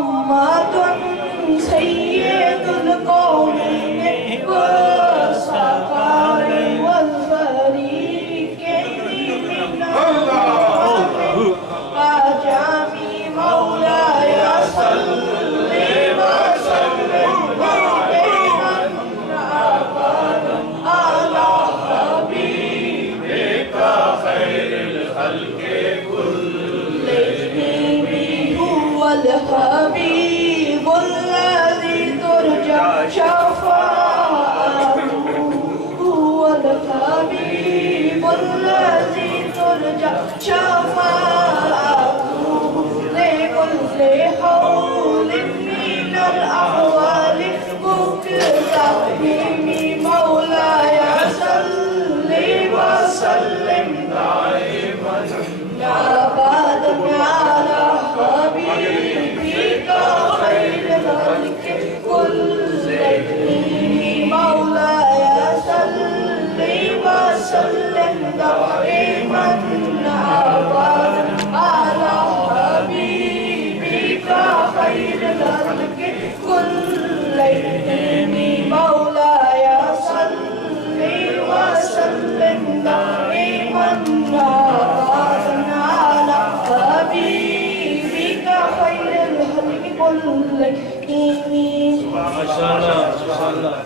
محمد سيد القومين والثقلين والفريقين من الله أجامي مولاي صل وسلم دائما أبدا على حبيبك خير الخلق كلهم هو الحبيب الذي ترجى شفاعته هو الحبيب الذي ترجى شفاعته لكل حول من الأحوال مكتفهم مولاي صل وسلم دائما أبدا على حبيبك خير الخلق كلهم مولاي صل وسلم دائما أبدا على حبيبك خير الخلق كلهم مولاي صل وسلم دائما أبدا على حبيبك خير الخلق كلهم. ما شاء الله.